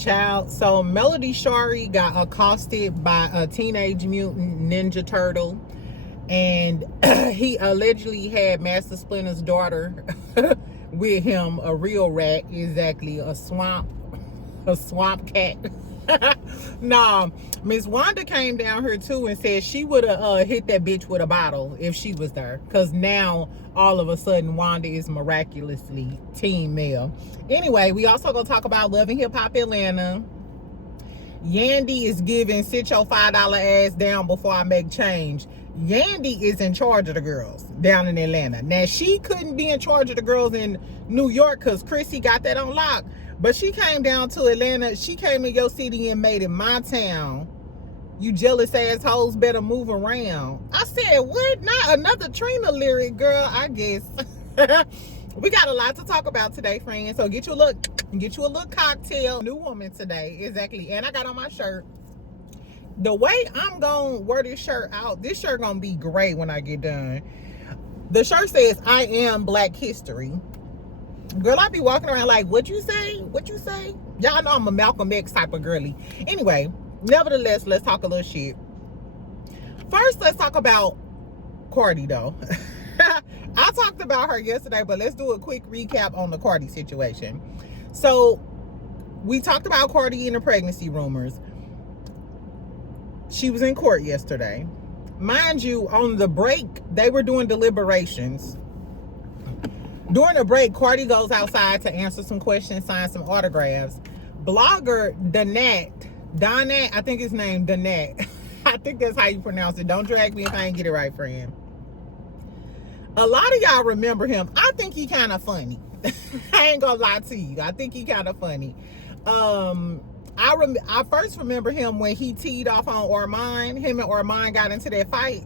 Child, so Melody Shari got accosted by a Teenage Mutant Ninja Turtle, and he allegedly had Master Splinter's daughter with him, a real rat, exactly, a swamp cat. Nah, Miss Wanda came down here too and said she would have hit that bitch with a bottle if she was there, because now all of a sudden Wanda is miraculously team male. Anyway, we also gonna talk about Love and Hip Hop Atlanta. Yandy is giving sit your $5 ass down before I make change. Yandy is in charge of the girls down in Atlanta. Now, she couldn't be in charge of the girls in New York because Chrissy got that on lock. But she came down to Atlanta. She came in your city and made it my town. You jealous assholes better move around. I said, what? Not another Trina lyric, girl, I guess. We got a lot to talk about today, friends. So get you a little cocktail. New woman today, exactly. And I got on my shirt. The way I'm gonna wear this shirt out, this shirt gonna be great when I get done. The shirt says, I am Black History. Girl, I be walking around like, what you say? What you say? Y'all know I'm a Malcolm X type of girly. Anyway, nevertheless, let's talk a little shit. First, let's talk about Cardi, though. I talked about her yesterday, but let's do a quick recap on the Cardi situation. So, we talked about Cardi and the pregnancy rumors. She was in court yesterday. Mind you, on the break, they were doing deliberations. During the break, Cardi goes outside to answer some questions, sign some autographs. Blogger Donat, I think his name Donat. I think that's how you pronounce it. Don't drag me if I ain't get it right, friend. A lot of y'all remember him. I think he kind of funny. I ain't gonna lie to you. I think he kind of funny. I first remember him when he teed off on Ormond. Him and Ormond got into that fight.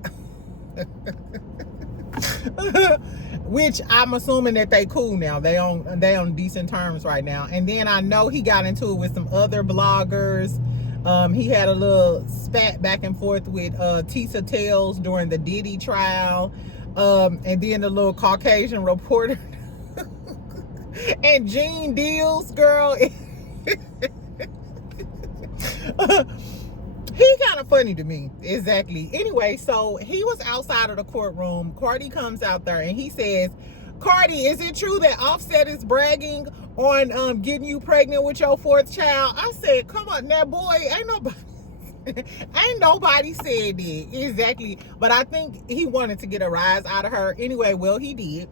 Which I'm assuming that they cool now. They on decent terms right now. And then I know he got into it with some other bloggers. He had a little spat back and forth with Tisa Tales during the Diddy trial. And then the little Caucasian reporter. And Gene Deals, girl. He kind of funny to me. Exactly. Anyway, so he was outside of the courtroom. Cardi comes out there and he says, Cardi, is it true that Offset is bragging on getting you pregnant with your 4th child? I said, come on now, boy, ain't nobody said that. Exactly. But I think he wanted to get a rise out of her. Anyway, well, he did.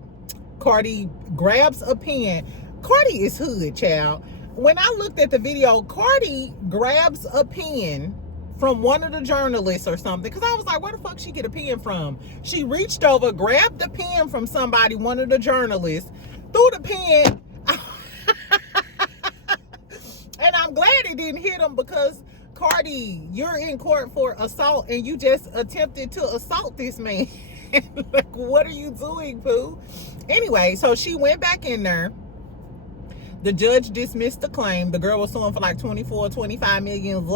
Cardi grabs a pen. Cardi is hood, child. When I looked at the video, Cardi grabs a pen from one of the journalists or something, because I was like, where the fuck she get a pen from? She reached over, grabbed the pen from somebody, one of the journalists, threw the pen. And I'm glad it didn't hit him, because Cardi, you're in court for assault and you just attempted to assault this man. Like, what are you doing, boo? Anyway, so she went back in there. The judge dismissed the claim. The girl was suing for like $25 million.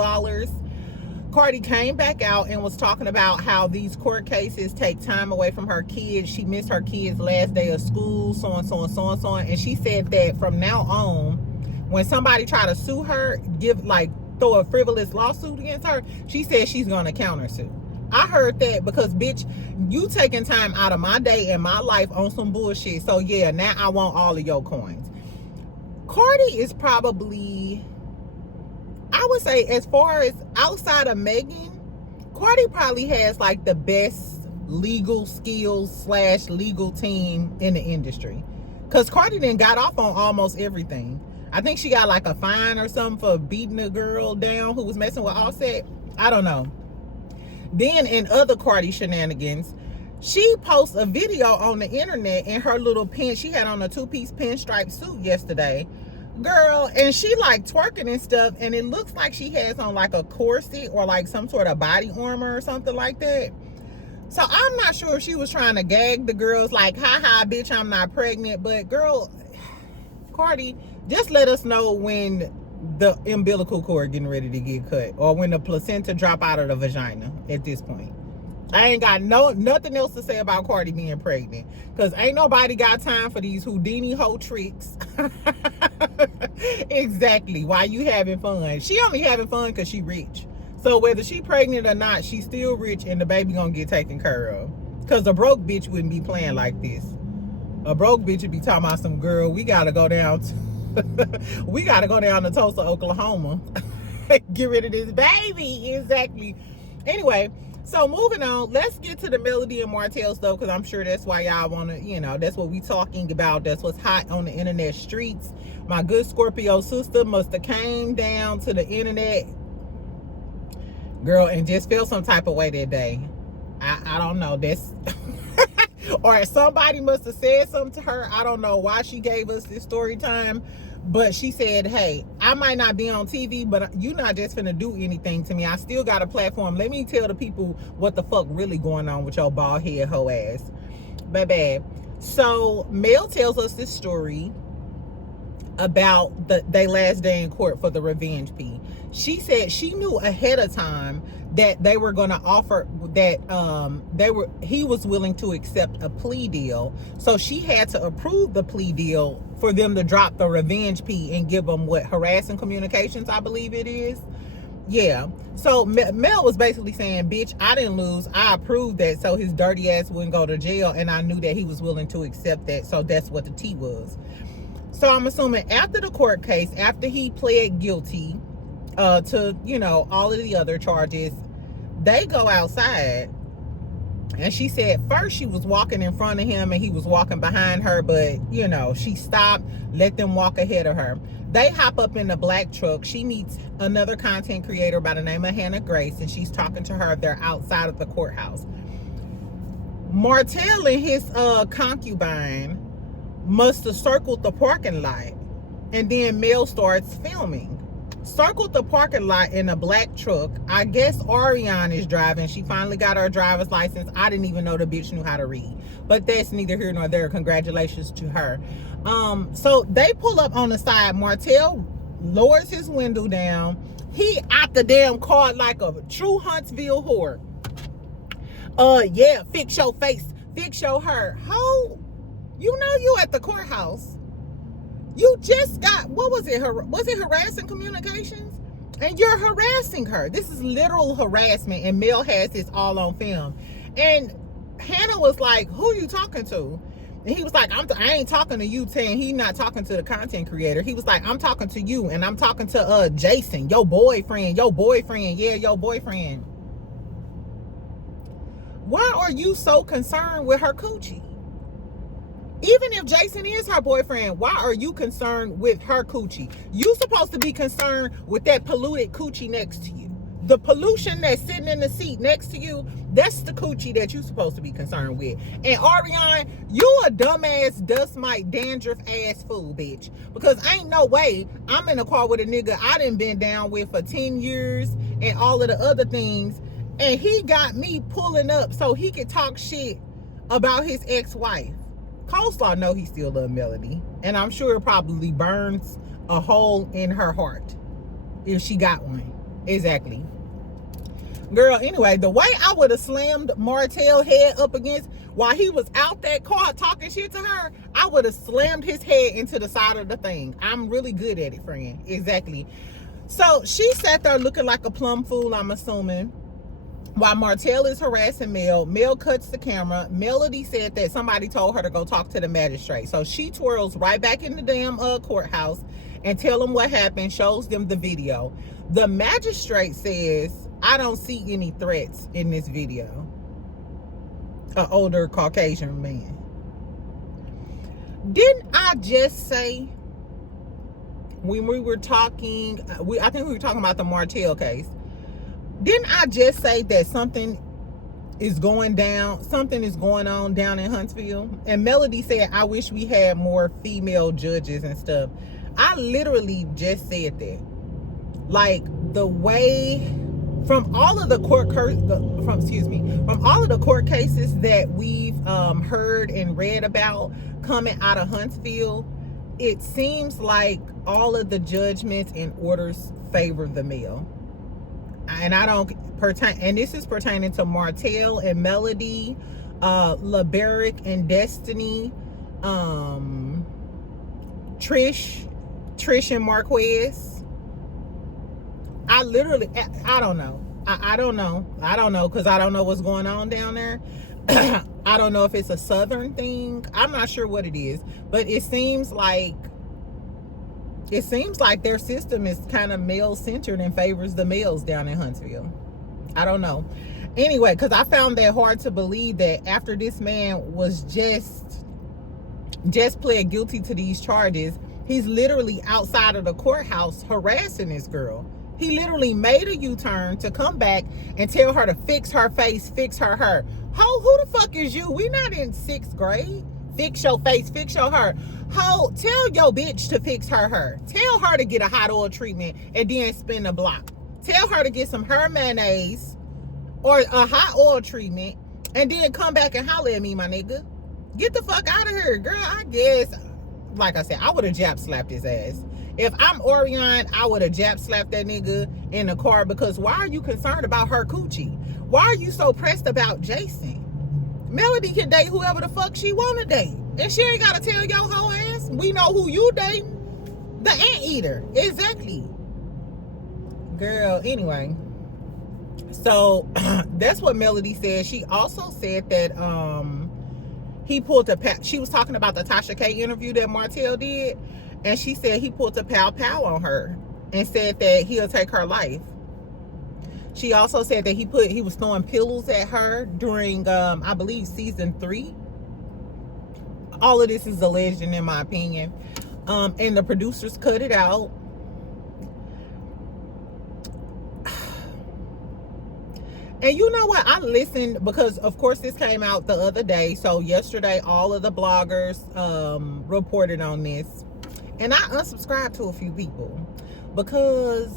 Cardi came back out and was talking about how these court cases take time away from her kids. She missed her kids' last day of school, so on, so on, so on, so on. And she said that from now on, when somebody try to sue her, throw a frivolous lawsuit against her, she said she's gonna countersue. I heard that because, bitch, you taking time out of my day and my life on some bullshit. So yeah, now I want all of your coins. Cardi is probably, I would say, as far as outside of Megan, Cardi probably has like the best legal skills / legal team in the industry. Because Cardi then got off on almost everything. I think she got like a fine or something for beating a girl down who was messing with Offset. I don't know. Then in other Cardi shenanigans, she posts a video on the internet in her little pin. She had on a 2-piece pinstripe suit yesterday. Girl, and she like twerking and stuff, and it looks like she has on like a corset or like some sort of body armor or something like that. So I'm not sure if she was trying to gag the girls like, haha, bitch, I'm not pregnant. But girl, Cardi, just let us know when the umbilical cord getting ready to get cut, or when the placenta drop out of the vagina at this point. I ain't got nothing else to say about Cardi being pregnant, because ain't nobody got time for these Houdini hoe tricks. Exactly. Why you having fun? She only having fun because she rich. So whether she pregnant or not, she's still rich and the baby gonna get taken care of. Because a broke bitch wouldn't be playing like this. A broke bitch would be talking about some girl, we gotta go down to we gotta go down to Tulsa, Oklahoma. Get rid of this baby. Exactly. Anyway, so moving on, let's get to the Melody and Martell stuff, because I'm sure that's why y'all want to, you know, that's what we talking about. That's what's hot on the internet streets. My good Scorpio sister must have came down to the internet, girl, and just felt some type of way that day. I don't know. That's or somebody must have said something to her. I don't know why she gave us this story time. But she said, hey, I might not be on TV, but you're not just finna do anything to me. I still got a platform. Let me tell the people what the fuck really going on with your bald head hoe ass. Baby. So Mel tells us this story about they last day in court for the revenge P. She said she knew ahead of time that they were going to offer that he was willing to accept a plea deal. So she had to approve the plea deal for them to drop the revenge P and give them what, harassing communications, I believe it is. Yeah. So Mel was basically saying, bitch, I didn't lose. I approved that so his dirty ass wouldn't go to jail, and I knew that he was willing to accept that. So that's what the T was. So I'm assuming after the court case, after he pled guilty to, you know, all of the other charges, they go outside. And she said first she was walking in front of him and he was walking behind her, but, you know, she stopped, let them walk ahead of her. They hop up in the black truck. She meets another content creator by the name of Hannah Grace, and she's talking to her. They're outside of the courthouse. Martell and his concubine must have circled the parking lot, and then Mel starts filming. Circled the parking lot in a black truck. I guess Ariane is driving. She finally got her driver's license. I didn't even know the bitch knew how to read, but that's neither here nor there. Congratulations to her. So they pull up on the side. Martell lowers his window down. He out the damn car like a true Huntsville whore. Yeah, fix your face, fix your hair. How? You know you at the courthouse. You just got, what was it? Was it harassing communications? And you're harassing her. This is literal harassment, and Mel has this all on film. And Hannah was like, who are you talking to? And he was like, I ain't talking to you, saying he not talking to the content creator. He was like, I'm talking to you, and I'm talking to Jason, your boyfriend, yeah, your boyfriend. Why are you so concerned with her coochie? Even if Jason is her boyfriend, why are you concerned with her coochie? You supposed to be concerned with that polluted coochie next to you. The pollution that's sitting in the seat next to you, that's the coochie that you supposed to be concerned with. And Ariane, you a dumbass, dust mite, dandruff ass fool, bitch. Because ain't no way I'm in a car with a nigga I done been down with for 10 years and all of the other things, and he got me pulling up so he could talk shit about his ex-wife. Coleslaw know he still love Melody, and I'm sure it probably burns a hole in her heart if she got one. Exactly. Girl, anyway, the way I would have slammed Martell head up against while he was out that car talking shit to her, I would have slammed his head into the side of the thing. I'm really good at it, friend. Exactly. So she sat there looking like a plum fool, I'm assuming, while Martell is harassing Mel. Mel cuts the camera. Melody said that somebody told her to go talk to the magistrate. So she twirls right back in the damn courthouse and tell them what happened, shows them the video. The magistrate says, I don't see any threats in this video. An older Caucasian man. Didn't I just say, when we were talking, I think we were talking about the Martell case, didn't I just say that something is going on down in Huntsville? And Melody said, I wish we had more female judges and stuff. I literally just said that. Like, the way, from all of the court cases that we've heard and read about coming out of Huntsville, it seems like all of the judgments and orders favor the male. And I don't, and this is pertaining to Martell and Melody, Laberic and Destiny, Trish and Marquez. I don't know. I don't know because I don't know what's going on down there. I don't know if it's a Southern thing. I'm not sure what it is, but it seems like their system is kind of male-centered and favors the males down in Huntsville. I don't know. Anyway, because I found that hard to believe that after this man was just pled guilty to these charges, he's literally outside of the courthouse harassing this girl. He literally made a U-turn to come back and tell her to fix her face, fix her hair. Who the fuck is you? We not in 6th grade. Fix your face, fix your hair. Tell your bitch to fix her hair. Tell her to get a hot oil treatment and then spin the block. Tell her to get some hair mayonnaise or a hot oil treatment and then come back and holler at me, my nigga. Get the fuck out of here, girl. I guess, like I said, I would have jab slapped his ass. If I'm Orion, I would have jab slapped that nigga in the car, because why are you concerned about her coochie? Why are you so pressed about Jason? Melody can date whoever the fuck she want to date. And she ain't got to tell your whole ass. We know who you date. The anteater. Exactly. Girl, anyway. So, that's what Melody said. She also said that he pulled she was talking about the Tasha K interview that Martell did. And she said he pulled a pow on her and said that he'll take her life. She also said that he was throwing pillows at her during, I believe, season 3. All of this is alleged, in my opinion. And the producers cut it out. And you know what? I listened because, of course, this came out the other day. So yesterday, all of the bloggers reported on this. And I unsubscribed to a few people because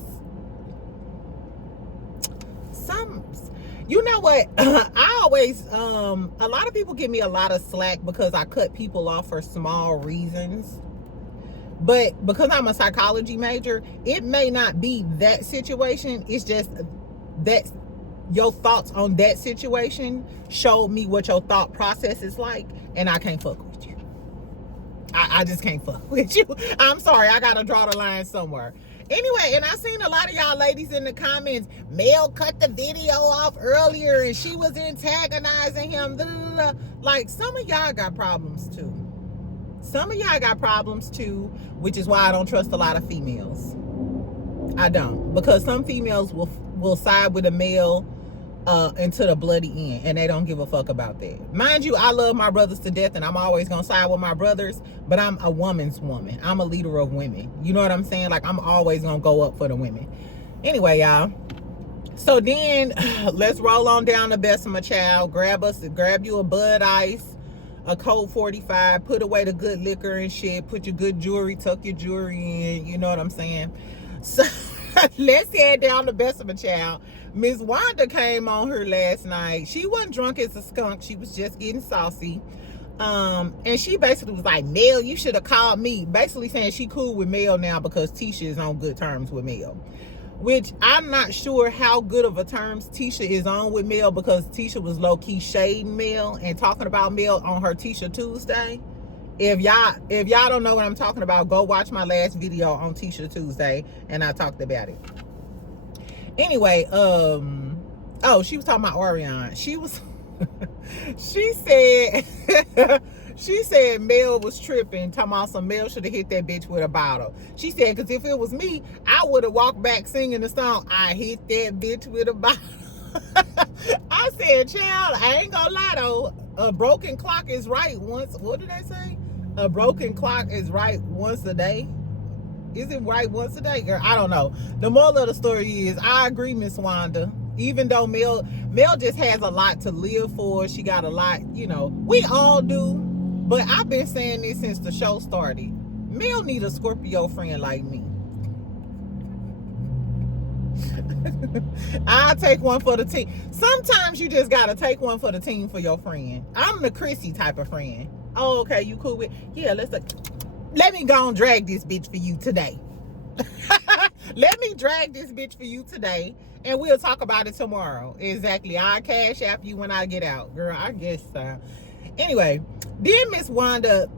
you know what? I always, a lot of people give me a lot of slack because I cut people off for small reasons. But because I'm a psychology major, it may not be that situation. It's just that your thoughts on that situation showed me what your thought process is like, and I can't fuck with you. I just can't fuck with you. I'm sorry, I gotta draw the line somewhere. Anyway, and I seen a lot of y'all ladies in the comments, Mel cut the video off earlier and she was antagonizing him. Blah, blah, blah. Like, some of y'all got problems too. Some of y'all got problems too, which is why I don't trust a lot of females. I don't. Because some females will side with a male until the bloody end, and they don't give a fuck about that. Mind you, I love my brothers to death, and I'm always gonna side with my brothers, but I'm a woman's woman. I'm a leader of women. You know what I'm saying? Like, I'm always gonna go up for the women. Anyway, y'all. So then, let's roll on down to Bessemer, child. Grab you a Bud Ice, a Colt 45, put away the good liquor and shit, put your good jewelry, tuck your jewelry in, you know what I'm saying? So, let's head down to Bessemer, child. Miss Wanda came on her last night. She wasn't drunk as a skunk. She was just getting saucy. And she basically was like, Mel, you should have called me. Basically saying she cool with Mel now because Tisha is on good terms with Mel. Which I'm not sure how good of a terms Tisha is on with Mel, because Tisha was low-key shading Mel and talking about Mel on her Tisha Tuesday. If y'all don't know what I'm talking about, go watch my last video on Tisha Tuesday and I talked about it. Anyway, oh, she was talking about Orion. She said Mel was tripping, talking about some Mel should have hit that bitch with a bottle. She said, because if it was me, I would have walked back singing the song, I hit that bitch with a bottle. I said, child, I ain't gonna lie though, a broken clock is right once, what did I say? A broken clock is right once a day. Is it right once a day, girl? I don't know. The moral of the story is, I agree, Miss Wanda. Even though Mel just has a lot to live for. She got a lot, you know. We all do. But I've been saying this since the show started. Mel need a Scorpio friend like me. I'll take one for the team. Sometimes you just gotta take one for the team for your friend. I'm the Chrissy type of friend. Oh, okay, you cool with? Yeah, let me go and drag this bitch for you today. Let me drag this bitch for you today, and we'll talk about it tomorrow. Exactly. I'll cash app you when I get out, girl. I guess so. Anyway, then Miss Wanda,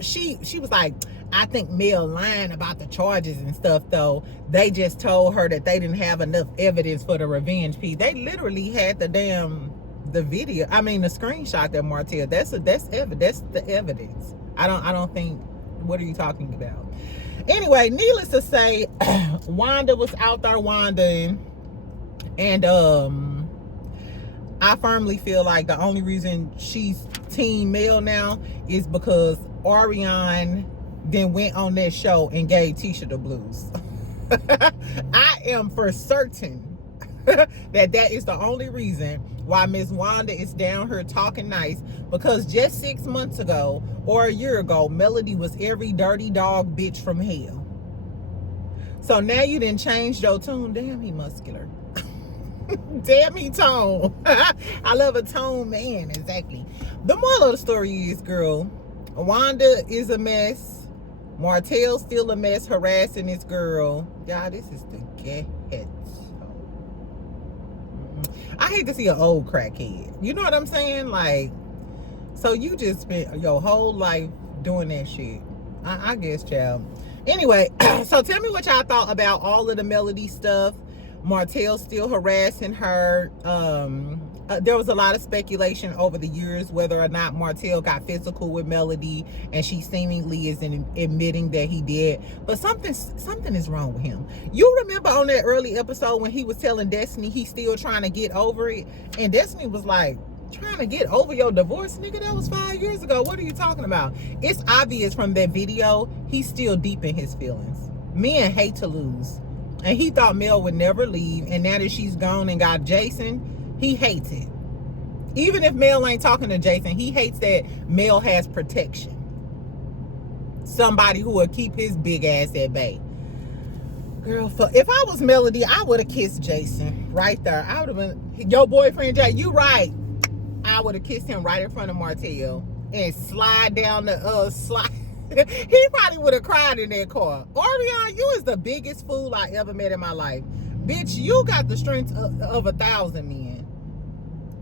she was like, I think Mel lying about the charges and stuff, though. They just told her that they didn't have enough evidence for the revenge piece. They literally had the video. I mean, the screenshot that Martell. That's the evidence. I don't think. What are you talking about? Anyway, needless to say, Wanda was out there wandering, and I firmly feel like the only reason she's Team Mel now is because Ariane then went on that show and gave Tisha the blues. I am for certain that is the only reason why Miss Wanda is down here talking nice, because just 6 months ago or a year ago, Melody was every dirty dog bitch from hell. So now you didn't change your tune. Damn, he muscular. Damn, he tone. I love a tone man. Exactly. The moral of the story is, girl, Wanda is a mess. Martell's still a mess, harassing this girl. Y'all, this is the ghetto. I hate to see an old crackhead. You know what I'm saying? Like, so you just spent your whole life doing that shit. I guess, child. Anyway, so tell me what y'all thought about all of the Melody stuff. Martell still harassing her. There was a lot of speculation over the years whether or not Martell got physical with Melody, and she seemingly is admitting that he did. But something is wrong with him. You remember on that early episode when he was telling Destiny he's still trying to get over it, and Destiny was like, trying to get over your divorce, nigga? That was 5 years ago. What are you talking about? It's obvious from that video he's still deep in his feelings. Men hate to lose. And he thought Mel would never leave, and now that she's gone and got Jason, he hates it. Even if Mel ain't talking to Jason, he hates that Mel has protection. Somebody who will keep his big ass at bay. Girl, if I was Melody, I would have kissed Jason right there. I would have been, your boyfriend Jay, you right. I would have kissed him right in front of Martell and slide down the slide. He probably would have cried in that car. Ariane, you is the biggest fool I ever met in my life. Bitch, you got the strength of 1,000 men.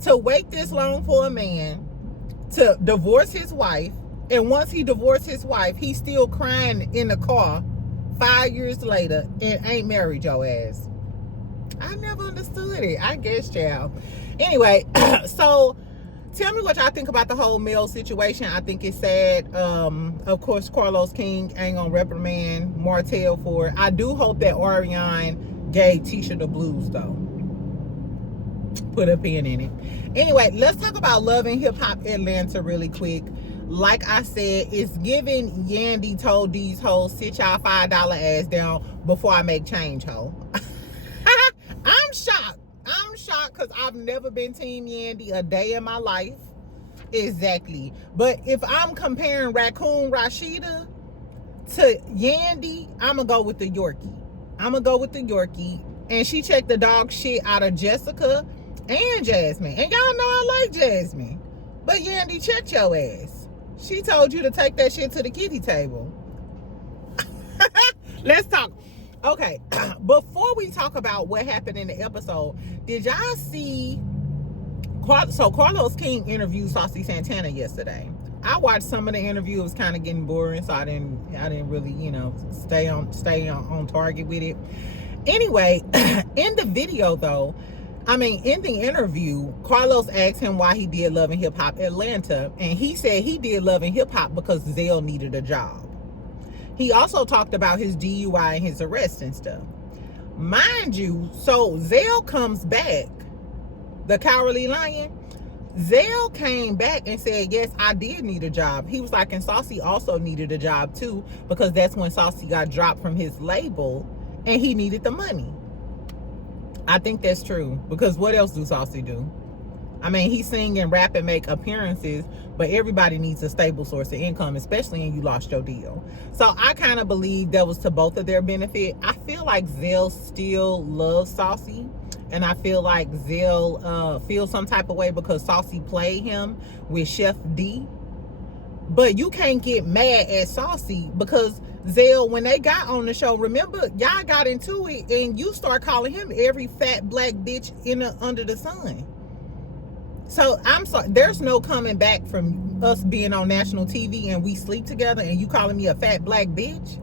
To wait this long for a man to divorce his wife, and once he divorced his wife, he's still crying in the car 5 years later and ain't married your ass. I never understood it. I guess, child. Anyway, so tell me what y'all think about the whole Mel situation. I think it's sad. Of course, Carlos King ain't gonna reprimand Martell for it. I do hope that Ariane gave Tisha the blues, though. Put a pin in it. Anyway, let's talk about Love and Hip Hop Atlanta really quick. Like I said, it's giving Yandy told these hoes, sit y'all $5 ass down before I make change, ho. I'm shocked. I'm shocked because I've never been Team Yandy a day in my life. Exactly. But if I'm comparing Raccoon Rashida to Yandy, I'm going to go with the Yorkie. I'm going to go with the Yorkie. And she checked the dog shit out of Jessica and Jasmine. And y'all know I like Jasmine. But Yandy checked your ass. She told you to take that shit to the kitty table. Let's talk. Okay, before we talk about what happened in the episode, did y'all see? So Carlos King interviewed Saucy Santana yesterday. I watched some of the interview. It was kind of getting boring, so I didn't really, stay on target with it. Anyway, in the video though, in the interview, Carlos asked him why he did Love and Hip Hop Atlanta, and he said he did Love and Hip Hop because Zell needed a job. He also talked about his DUI and his arrest and stuff. Mind you, so Zell comes back, the Cowardly Lion. Zell came back and said, yes, I did need a job. He was like, and Saucy also needed a job too, because that's when Saucy got dropped from his label and he needed the money. I think that's true, because what else do Saucy do? He sing and rap and make appearances, but everybody needs a stable source of income, especially when you lost your deal. So I kind of believe that was to both of their benefit. I feel like Zell still loves Saucy, and I feel like Zell feels some type of way because Saucy played him with Chef D. But you can't get mad at Saucy because Zell, when they got on the show, remember y'all got into it and you start calling him every fat black bitch under the sun. So I'm sorry, there's no coming back from us being on national TV and we sleep together and you calling me a fat black bitch.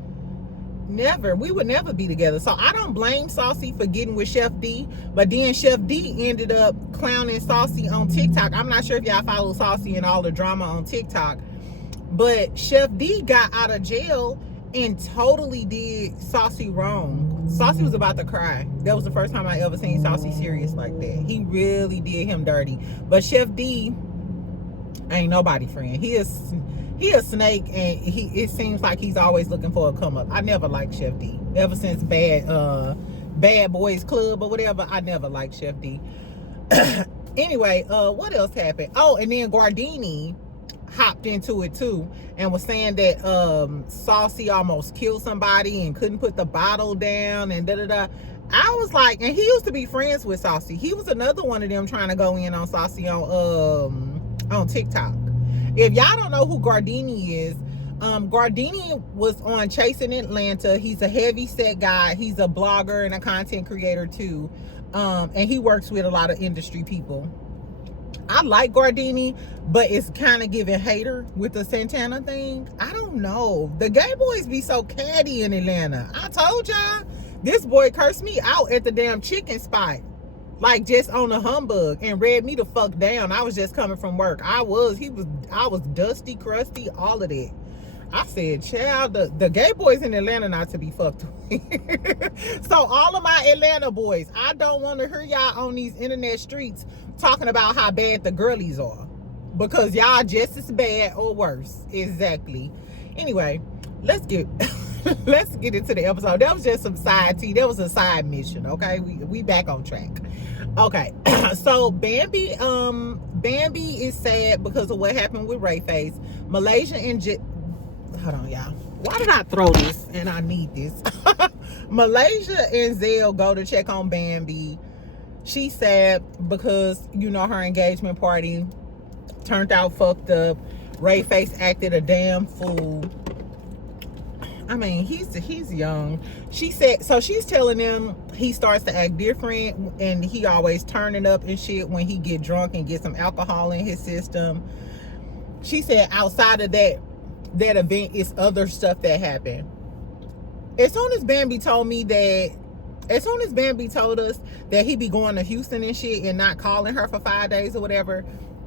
Never. We would never be together. So I don't blame Saucy for getting with Chef D, but then Chef D ended up clowning Saucy on TikTok. I'm not sure if y'all follow Saucy and all the drama on TikTok, but Chef D got out of jail and totally did Saucy wrong. Saucy was about to cry. That was the first time I ever seen Saucy serious like that. He really did him dirty. But Chef D ain't nobody friend. He a snake, and it seems like he's always looking for a come up. I never liked Chef D. Ever since Bad Boys Club or whatever, I never liked Chef D. Anyway, what else happened? Oh, and then Guardini hopped into it too and was saying that Saucy almost killed somebody and couldn't put the bottle down and da-da-da. I was like, and he used to be friends with Saucy. He was another one of them trying to go in on Saucy on TikTok. If y'all don't know who Guardini is, Guardini was on Chasing Atlanta. He's a heavy set guy. He's a blogger and a content creator too. And he works with a lot of industry people. I like Guardini, but it's kind of giving hater with the Santana thing. I don't know. The gay boys be so catty in Atlanta. I told y'all, this boy cursed me out at the damn chicken spot. Like just on a humbug and read me the fuck down. I was just coming from work. I was dusty, crusty, all of that. I said, child, the gay boys in Atlanta not to be fucked with. So all of my Atlanta boys, I don't want to hear y'all on these internet streets talking about how bad the girlies are. Because y'all just as bad or worse. Exactly. Anyway, let's get into the episode. That was just some side tea. That was a side mission, okay? We back on track. Okay, so Bambi is sad because of what happened with Ray Face. Malaysia and hold on, y'all. Why did I throw this? And I need this. Malaysia and Zell go to check on Bambi. She's sad because, you know, her engagement party turned out fucked up. Ray Face acted a damn fool. I mean, he's young. She said, so she's telling him he starts to act different and he always turning up and shit when he get drunk and get some alcohol in his system. She said outside of that event, it's other stuff that happened. As soon as Bambi told us that he be going to Houston and shit and not calling her for 5 days or whatever,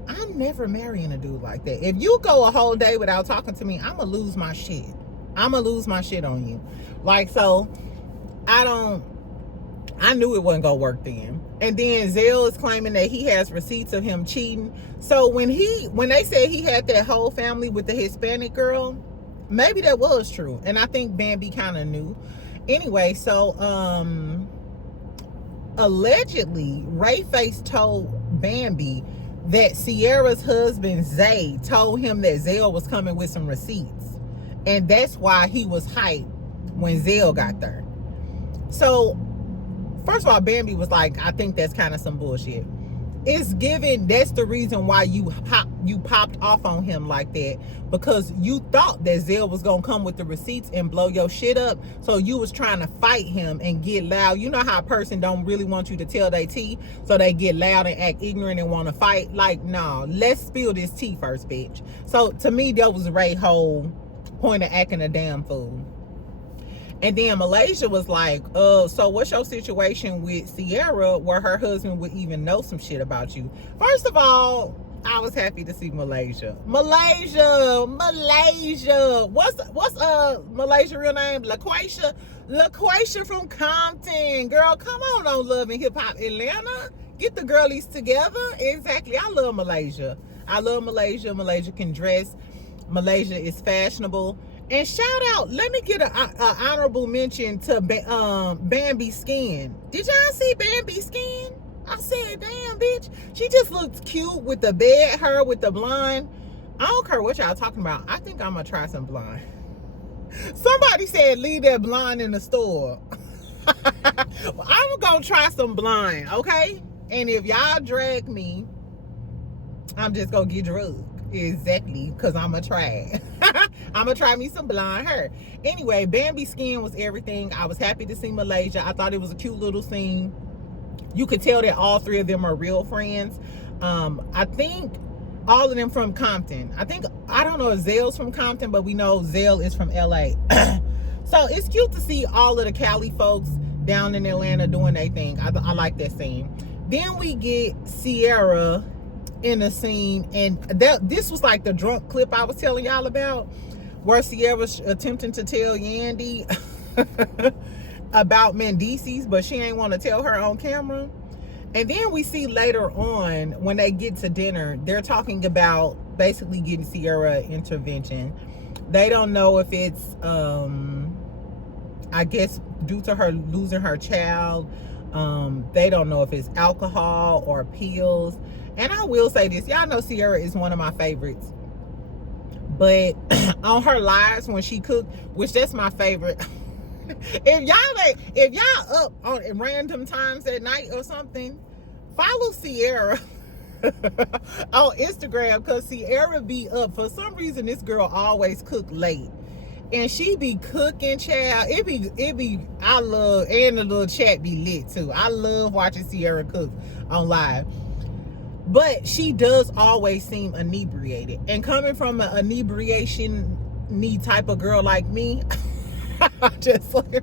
I'm never marrying a dude like that. If you go a whole day without talking to me, I'm gonna lose my shit. I'm gonna lose my shit on you. Like, so I knew it wasn't gonna work then. And then Zell is claiming that he has receipts of him cheating. So when they said he had that whole family with the Hispanic girl, maybe that was true. And I think Bambi kind of knew. Anyway, so allegedly Ray Face told Bambi that Sierra's husband Zay told him that Zell was coming with some receipts. And that's why he was hyped when Zell got there. So, first of all, Bambi was like, I think that's kind of some bullshit. It's given, that's the reason why you popped off on him like that. Because you thought that Zell was going to come with the receipts and blow your shit up. So you was trying to fight him and get loud. You know how a person don't really want you to tell their tea. So they get loud and act ignorant and want to fight. Like, no, let's spill this tea first, bitch. So to me, that was Ray's whole point of acting a damn fool. And then Malaysia was like, so what's your situation with Sierra where her husband would even know some shit about you? First of all, I was happy to see Malaysia. Malaysia. What's Malaysia real name? LaQuasia from Compton. Girl, come on Love and Hip Hop Atlanta. Get the girlies together. Exactly. I love Malaysia. Malaysia can dress. Malaysia is fashionable. And shout out, let me get an honorable mention to Bambi's skin. Did y'all see Bambi's skin? I said, damn, bitch. She just looks cute with the bed hair, with the blonde. I don't care what y'all talking about. I think I'm going to try some blonde. Somebody said leave that blonde in the store. I'm going to try some blonde, okay? And if y'all drag me, I'm just going to get drugged. Exactly, because I'm going to try it. I'm going to try me some blonde hair. Anyway, Bambi's skin was everything. I was happy to see Malaysia. I thought it was a cute little scene. You could tell that all three of them are real friends. I think all of them from Compton. I don't know if Zell's from Compton, but we know Zell is from LA. So it's cute to see all of the Cali folks down in Atlanta doing their thing. I like that scene. Then we get Sierra in a scene, and this was like the drunk clip I was telling y'all about, where Sierra's attempting to tell Yandy about Mendices, but she ain't want to tell her on camera. And then we see later on, when they get to dinner, they're talking about basically getting Sierra intervention. They don't know if it's I guess due to her losing her child. They don't know if it's alcohol or pills. And I will say this, y'all know Sierra is one of my favorites, but on her lives when she cooked, which that's my favorite. If y'all up on random times at night or something, follow Sierra on Instagram, because Sierra be up. For some reason, this girl always cook late, and she be cooking, child. It be I love, and the little chat be lit too. I love watching Sierra cook on live. But she does always seem inebriated, and coming from an inebriation type of girl like me, just like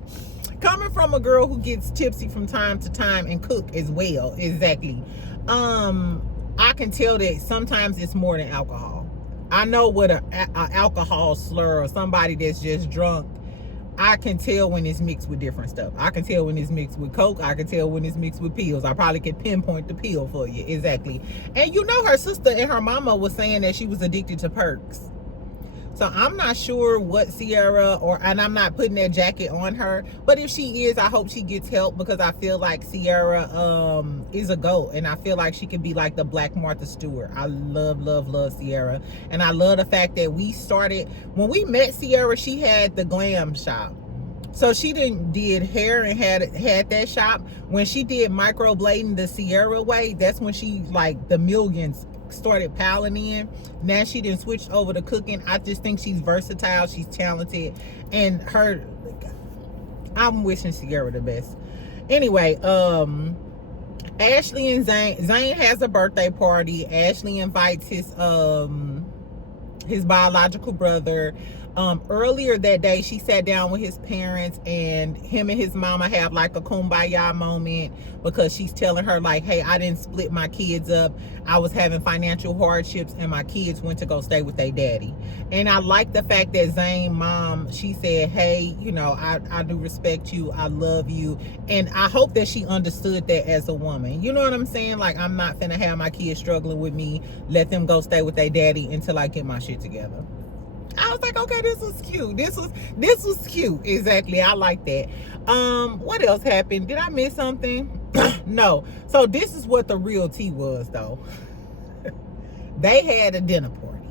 coming from a girl who gets tipsy from time to time and cook as well, exactly. I can tell that sometimes it's more than alcohol. I know what a alcohol slur, or somebody that's just drunk, I can tell when it's mixed with different stuff. I can tell when it's mixed with coke. I can tell when it's mixed with pills. I probably can pinpoint the pill for you, exactly. And you know, her sister and her mama was saying that she was addicted to perks. So I'm not sure what Sierra, and I'm not putting that jacket on her, but if she is, I hope she gets help, because I feel like Sierra is a GOAT, and I feel like she could be like the Black Martha Stewart. I love Sierra, and I love the fact that when we met Sierra, she had the glam shop. So she did hair and had that shop. When she did microblading the Sierra way, that's when she, like, the millions started piling in. Now she didn't switch over to cooking. I just think she's versatile, she's talented, and I'm wishing Sierra the best. Anyway, Ashley and Zane has a birthday party. Ashley invites his biological brother. Earlier that day, she sat down with his parents, and him and his mama have like a kumbaya moment, because she's telling her, like, hey, I didn't split my kids up. I was having financial hardships, and my kids went to go stay with their daddy. And I like the fact that Zane's mom, she said, hey, you know, I do respect you, I love you. And I hope that she understood that as a woman. You know what I'm saying? Like, I'm not finna have my kids struggling with me. Let them go stay with their daddy until I get my shit together. I was like, okay, this was cute. This was cute. Exactly. I like that. What else happened? Did I miss something? No. So this is what the real tea was, though. They had a dinner party,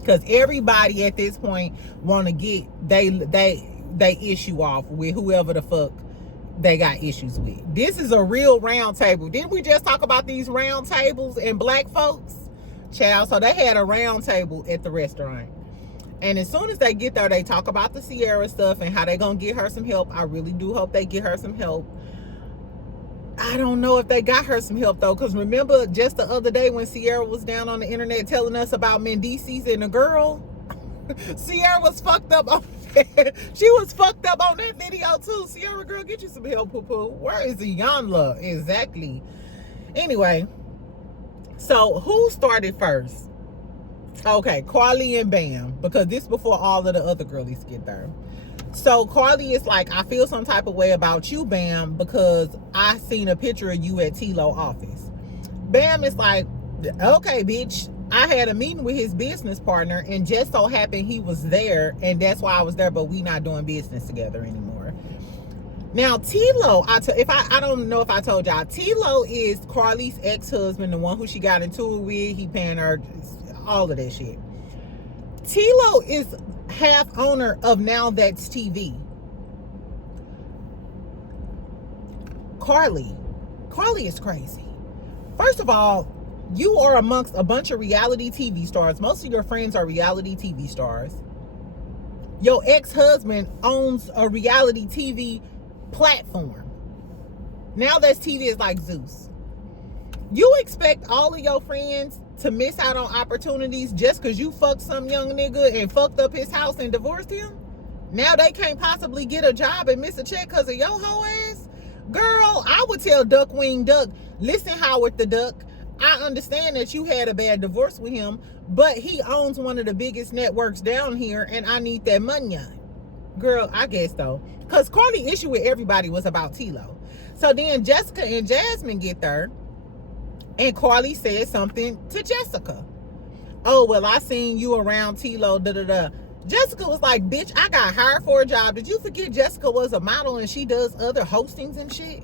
because everybody at this point want to get they issue off with whoever the fuck they got issues with. This is a real round table. Didn't we just talk about these round tables and black folks? Child, so they had a round table at the restaurant. And as soon as they get there, they talk about the Sierra stuff and how they gonna get her some help. I really do hope they get her some help. I don't know if they got her some help, though, because remember just the other day when Sierra was down on the internet telling us about Mendices and the girl? Sierra was fucked up on that. She was fucked up on that video too. Sierra, girl, get you some help, poo-poo. Where is Yanla? Exactly. Anyway, so who started first? Okay, Carly and Bam, because this before all of the other girlies get there. So Carly is like, I feel some type of way about you, Bam, because I seen a picture of you at T-Lo office. Bam is like, okay, bitch, I had a meeting with his business partner, and just so happened he was there, and that's why I was there, but we not doing business together anymore. Now, T-Lo, I don't know if I told y'all, T-Lo is Carly's ex-husband, the one who she got into it with. He paying her all of that shit. T-Lo is half owner of Now That's TV. Carly is crazy. First of all, You are amongst a bunch of reality TV stars. Most of your friends are reality TV stars. Your ex-husband owns a reality TV platform. Now that's TV is like Zeus. You expect all of your friends to miss out on opportunities just because you fucked some young nigga and fucked up his house and divorced him? Now they can't possibly get a job and miss a check because of your hoe ass? Girl, I would tell Duckwing Duck, listen, Howard the Duck, I understand that you had a bad divorce with him, but he owns one of the biggest networks down here and I need that money on. Girl, I guess though. Because Carly's issue with everybody was about T-Lo. So then Jessica and Jasmine get there and Carly said something to Jessica. Oh, well, I seen you around T-Lo, da-da-da. Jessica was like, bitch, I got hired for a job. Did you forget Jessica was a model and she does other hostings and shit?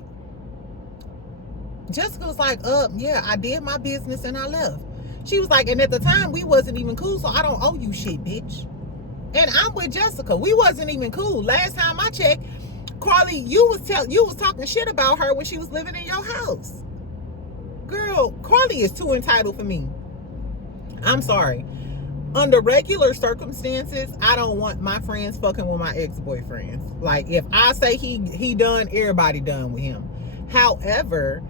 Jessica was like, yeah, I did my business and I left. She was like, and at the time we wasn't even cool, so I don't owe you shit, bitch. And I'm with Jessica. We wasn't even cool. Last time I checked, Carly, you was talking shit about her when she was living in your house. Girl, Carly is too entitled for me. I'm sorry. Under regular circumstances, I don't want my friends fucking with my ex-boyfriends. Like, if I say he done, everybody done with him. However,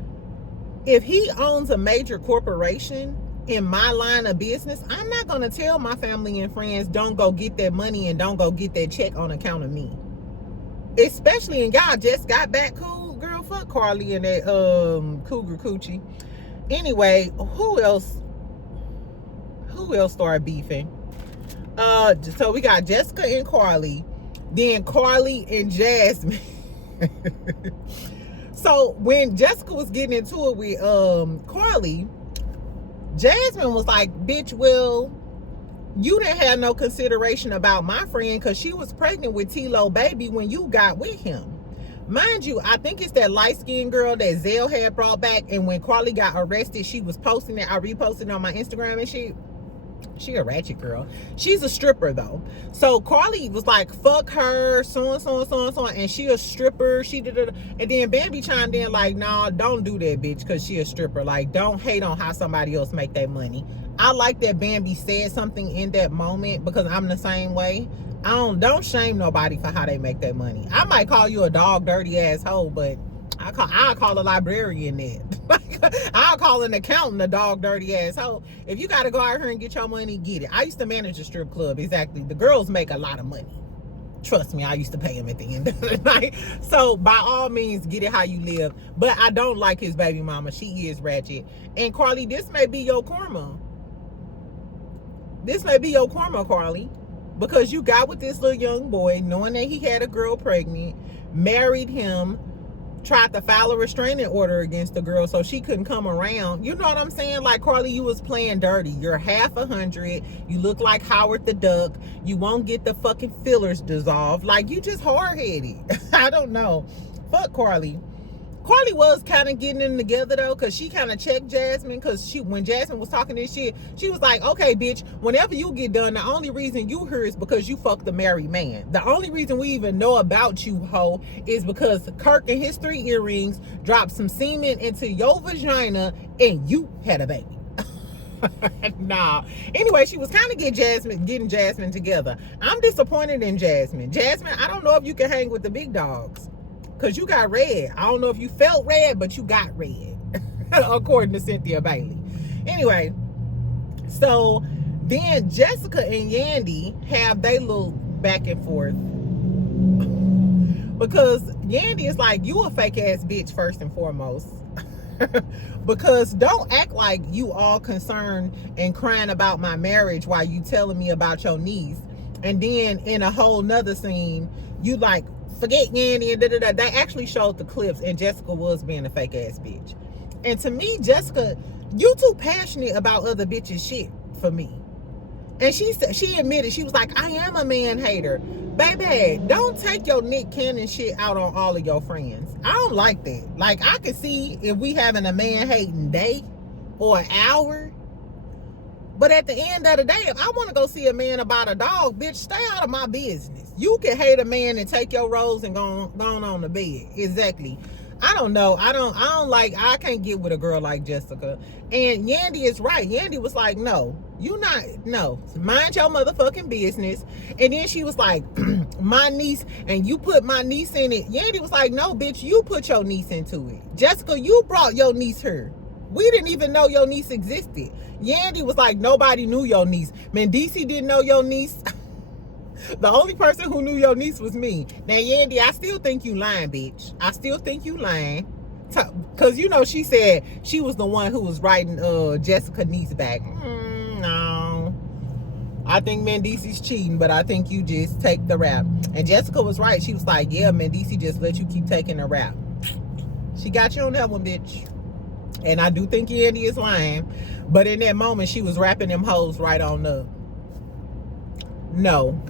if he owns a major corporation in my line of business, I'm not going to tell my family and friends, don't go get that money and don't go get that check on account of me. Especially, and y'all just got back cool. Girl, fuck Carly and that cougar coochie. Anyway, who else started beefing? So we got Jessica and Carly, then Carly and Jasmine. So when Jessica was getting into it with Carly, Jasmine was like, bitch, well, you didn't have no consideration about my friend because she was pregnant with T-Lo baby when you got with him. Mind you, I think it's that light-skinned girl that Zell had brought back, and when Carly got arrested, she was posting it. I reposted it on my Instagram and shit. She a ratchet girl. She's a stripper though. So Carly was like, fuck her, so and so and so and so, and she a stripper. She did it. And then Bambi chimed in like, nah, don't do that, bitch, because she a stripper. Like, don't hate on how somebody else make that money. I like that Bambi said something in that moment because I'm the same way. Don't shame nobody for how they make that money. I might call you a dog dirty asshole, but I'll call a librarian that. I'll call an accountant a dog dirty asshole. If you got to go out here and get your money, get it. I used to manage a strip club. Exactly. The girls make a lot of money. Trust me, I used to pay them at the end of the night. So by all means, get it how you live. But I don't like his baby mama. She is ratchet. And Carly, this may be your karma. This may be your karma, Carly. Because you got with this little young boy, knowing that he had a girl pregnant, married him, tried to file a restraining order against the girl so she couldn't come around. You know what I'm saying? Like, Carly, you was playing dirty. You're half 100. You look like Howard the Duck. You won't get the fucking fillers dissolved. Like, you just hard-headed. I don't know. Fuck Carly. Carly was kind of getting them together though, because she kind of checked Jasmine, because when Jasmine was talking this shit, she was like, okay, bitch, whenever you get done, the only reason you here is because you fucked a married man. The only reason we even know about you, hoe, is because Kirk and his 3 earrings dropped some semen into your vagina and you had a baby. Nah. Anyway, she was kind of getting Jasmine together. I'm disappointed in Jasmine. Jasmine, I don't know if you can hang with the big dogs. Because you got red. I don't know if you felt red, but you got red. According to Cynthia Bailey. Anyway, so then Jessica and Yandy have their little back and forth. Because Yandy is like, you a fake ass bitch first and foremost. Because don't act like you all concerned and crying about my marriage while you telling me about your niece. And then in a whole nother scene, you like, forget Yandy and da-da-da. They actually showed the clips and Jessica was being a fake ass bitch. And to me, Jessica, you too passionate about other bitches shit for me. And she admitted, she was like, I am a man hater. Baby, don't take your Nick Cannon shit out on all of your friends. I don't like that. Like, I could see if we having a man hating day or an hour. But at the end of the day, if I want to go see a man about a dog, bitch, stay out of my business. You can hate a man and take your rose and go on the bed. Exactly. I don't know. I can't get with a girl like Jessica. And Yandy is right. Yandy was like, no, mind your motherfucking business. And then she was like, my niece, and you put my niece in it. Yandy was like, no, bitch, you put your niece into it. Jessica, you brought your niece here. We didn't even know your niece existed. Yandy was like, nobody knew your niece. Mendici didn't know your niece. The only person who knew your niece was me. Now, Yandy, I still think you lying, bitch. I still think you lying. Because, you know, she said she was the one who was writing Jessica's niece back. No. I think Mendici's cheating, but I think you just take the rap. And Jessica was right. She was like, yeah, Mendici just let you keep taking the rap. She got you on that one, bitch. And I do think Yandy is lying. But in that moment, she was wrapping them hoes right on up. No.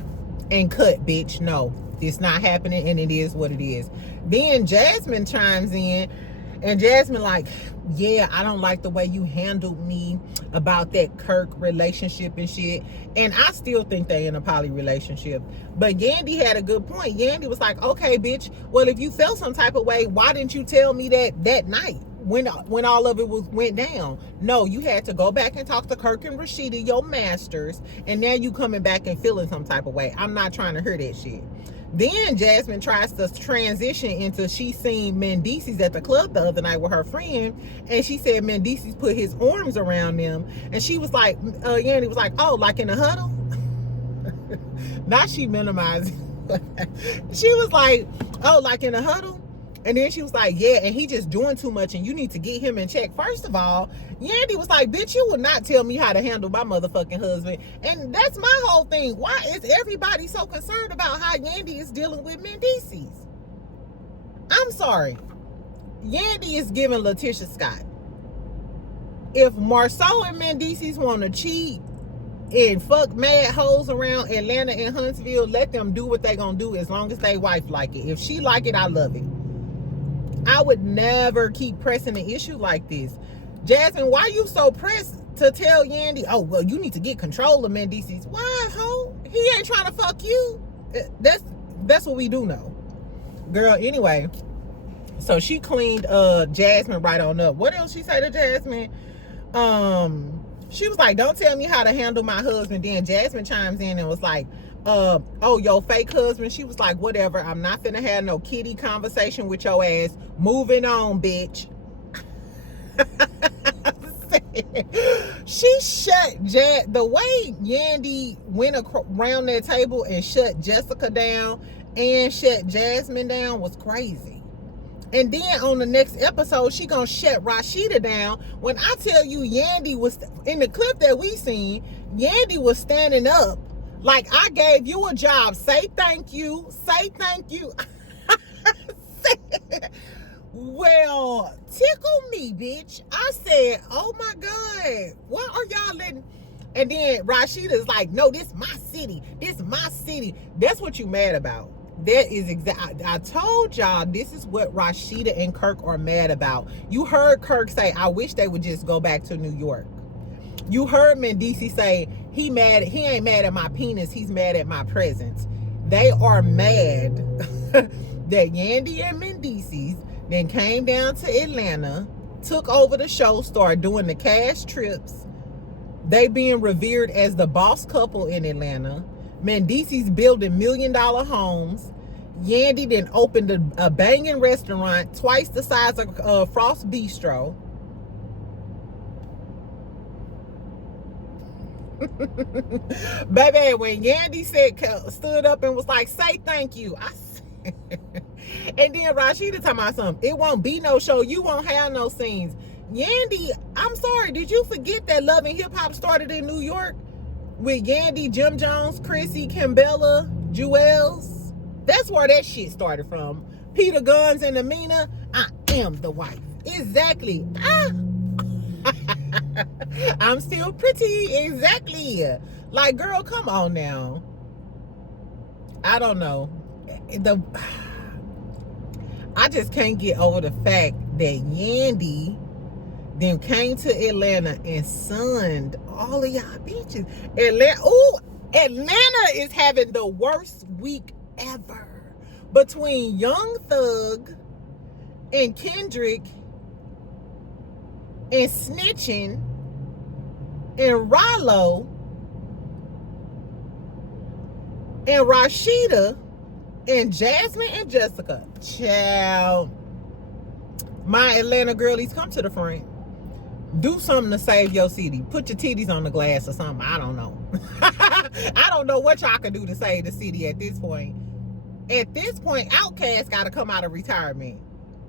And cut, bitch. No, it's not happening, and it is what it is. Then Jasmine chimes in, and Jasmine like, yeah, I don't like the way you handled me about that Kirk relationship and shit. And I still think they in a poly relationship. But Yandy had a good point. Yandy was like, okay, bitch, well, if you felt some type of way, why didn't you tell me that night when all of it went down? No, you had to go back and talk to Kirk and Rashida, your masters, and now you coming back and feeling some type of way. I'm not trying to hear that shit. Then Jasmine tries to transition into she seen Mendici's at the club the other night with her friend, and she said Mendici's put his arms around them, and she was like, Yandy was like, oh, like in a huddle? Not she minimizing. She was like, oh, like in a huddle? And then she was like, yeah, and he just doing too much, and you need to get him in check. First of all, Yandy was like, bitch, you will not tell me how to handle my motherfucking husband. And that's my whole thing. Why is everybody so concerned about how Yandy is dealing with Mendici's? I'm sorry. Yandy is giving Letitia Scott. If Marceau and Mendici's want to cheat and fuck mad hoes around Atlanta and Huntsville, let them do what they gonna do as long as they wife like it. If she like it, I love it. I would never keep pressing an issue like this. Jasmine, why you so pressed to tell Yandy, oh, well, you need to get control of Mendici's? Why, ho? He ain't trying to fuck you. That's what we do know. Girl, anyway, so she cleaned Jasmine right on up. What else she say to Jasmine? She was like, don't tell me how to handle my husband. Then Jasmine chimes in and was like, oh, your fake husband? She was like, whatever, I'm not finna have no kitty conversation with your ass. Moving on, bitch. She shut the way Yandy went around that table and shut Jessica down and shut Jasmine down was crazy. And then on the next episode, she gonna shut Rashida down. When I tell you, Yandy was, in the clip that we seen, Yandy was standing up like, I gave you a job. Say thank you. Say thank you. Well, tickle me, bitch. I said, oh my God, what are y'all letting? And then Rashida's like, no, this my city. This my city. That's what you mad about. That is exactly, I told y'all this is what Rashida and Kirk are mad about. You heard Kirk say, I wish they would just go back to New York. You heard Mendici say, he ain't mad at my penis, he's mad at my presence. They are mad that Yandy and Mendici's then came down to Atlanta, took over the show, started doing the cash trips. They being revered as the boss couple in Atlanta. Mendici's building $1 million homes. Yandy then opened a banging restaurant twice the size of Frost Bistro. Baby, when Yandy stood up and was like, say thank you, I said, and then Rashida talking about something, it won't be no show, you won't have no scenes. Yandy, I'm sorry, did you forget that Love and Hip Hop started in New York with Yandy, Jim Jones, Chrissy, Kimbella, Jewels? That's where that shit started from. Peter Guns and Amina, I am the wife. Exactly. I'm still pretty. Exactly. Like, girl, come on now. I don't know. I just can't get over the fact that Yandy then came to Atlanta and sunned all of y'all bitches. Atlanta is having the worst week ever. Between Young Thug and Kendrick and snitching and Rallo and Rashida and Jasmine and Jessica. Child, my Atlanta girlies, come to the front. Do something to save your city. Put your titties on the glass or something. I don't know. I don't know what y'all can do to save the city at this point. At this point, Outkast got to come out of retirement.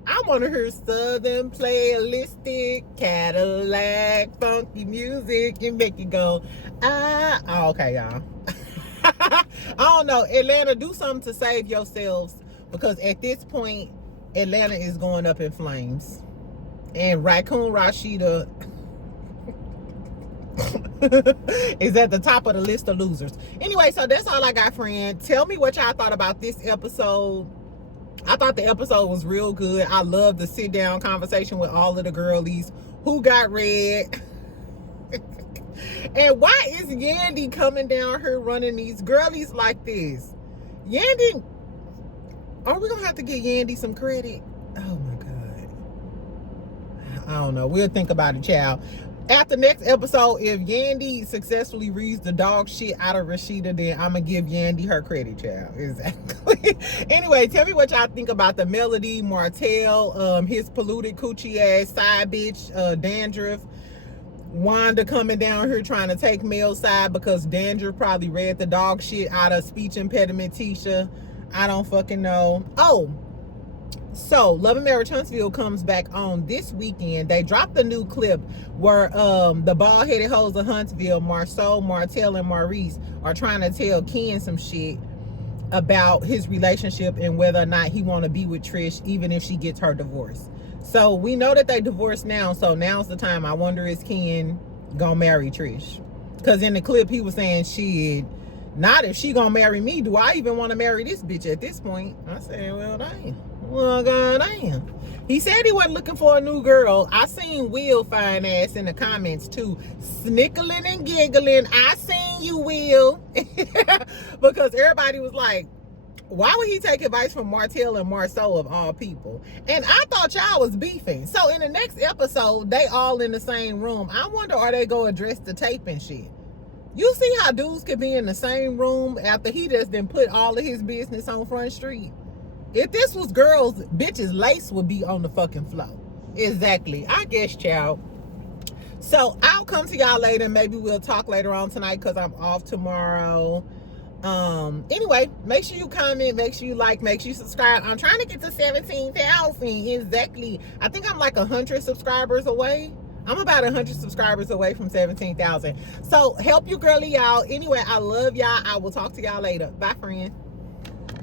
I want to hear Southern playalistic Cadillac funky music and make you go, ah. Oh, okay, y'all. I don't know. Atlanta, do something to save yourselves, because at this point, Atlanta is going up in flames. And Raccoon Rashida is at the top of the list of losers. Anyway, so that's all I got, friend. Tell me what y'all thought about this episode. I thought the episode was real good. I love the sit down conversation with all of the girlies who got red. And why is Yandy coming down here running these girlies like this? Yandy, are we gonna have to give Yandy some credit? Oh my God. I don't know. We'll think about it, child. After next episode, if Yandy successfully reads the dog shit out of Rashida, then I'm gonna give Yandy her credit, child. Exactly. Anyway, tell me what y'all think about the Melody, Martell, his polluted coochie ass side bitch, Dandruff, Wanda coming down here trying to take Mel's side because Dandruff probably read the dog shit out of speech impediment Tisha. I don't fucking know. Oh, so Love and Marriage Huntsville comes back on this weekend. They dropped a new clip where the bald-headed hoes of Huntsville, Marceau, Martell, and Maurice are trying to tell Ken some shit about his relationship and whether or not he want to be with Trish even if she gets her divorce. So we know that they divorced now, so now's the time. I wonder, is Ken gonna marry Trish? Because in the clip he was saying, shit, not if she gonna marry me. Do I even want to marry this bitch at this point? I said, well, damn. Well, goddamn. He said he wasn't looking for a new girl. I seen Will fine ass in the comments too, snickling and giggling. I seen you, Will. Because everybody was like, why would he take advice from Martell and Marceau of all people? And I thought y'all was beefing. So in the next episode, they all in the same room. I wonder, are they gonna address the tape and shit? You see how dudes could be in the same room after he just done put all of his business on Front Street? If this was girls, bitches' lace would be on the fucking floor. Exactly. I guess, child. So I'll come to y'all later. Maybe we'll talk later on tonight because I'm off tomorrow. Anyway, make sure you comment, make sure you like, make sure you subscribe. I'm trying to get to 17,000. Exactly. I think I'm like 100 subscribers away. I'm about 100 subscribers away from 17,000. So help your girlie out. Anyway, I love y'all. I will talk to y'all later. Bye, friend.